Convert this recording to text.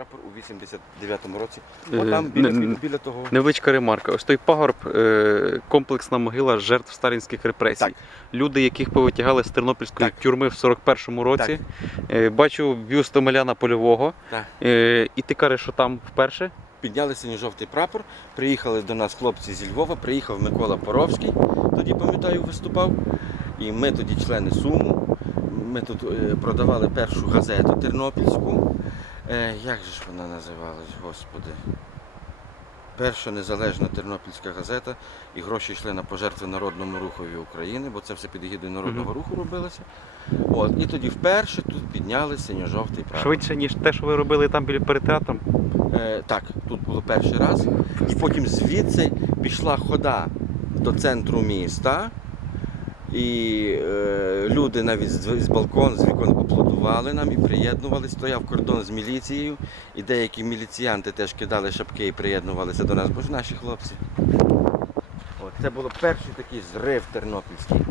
Прапор у 89-му році. Е, О, там біля, не- біля того. Невеличка ремарка. Ось той пагорб, е, комплексна могила жертв сталінських репресій. Так. Люди, яких повитягали з Тернопільської Так. тюрми в 41-му році. Е, Бачу бюст Омеляна Польового. Так. І ти кажеш, що там вперше? Підняли синьо-жовтий прапор, приїхали до нас хлопці зі Львова, приїхав Микола Поровський, тоді пам'ятаю, виступав. І ми тоді члени Суму. Ми тут продавали першу газету тернопільську. Е, як же ж вона називалась, господи? Перша незалежна тернопільська газета, і гроші йшли на пожертви Народному рухові України, бо це все під егідою народного руху робилося. От, і тоді вперше тут підняли синьо-жовтий прапор. Швидше, ніж те, що ви робили там біля перед театром. Е, так, тут було перший раз. І потім звідси пішла хода до центру міста. І е, люди навіть з, балкону, з вікон аплодували нам і приєднували. Стояв кордон з міліцією, і деякі міліціянти теж кидали шапки і приєднувалися до нас, бо ж наші хлопці. От, це було перший такий зрив тернопільський.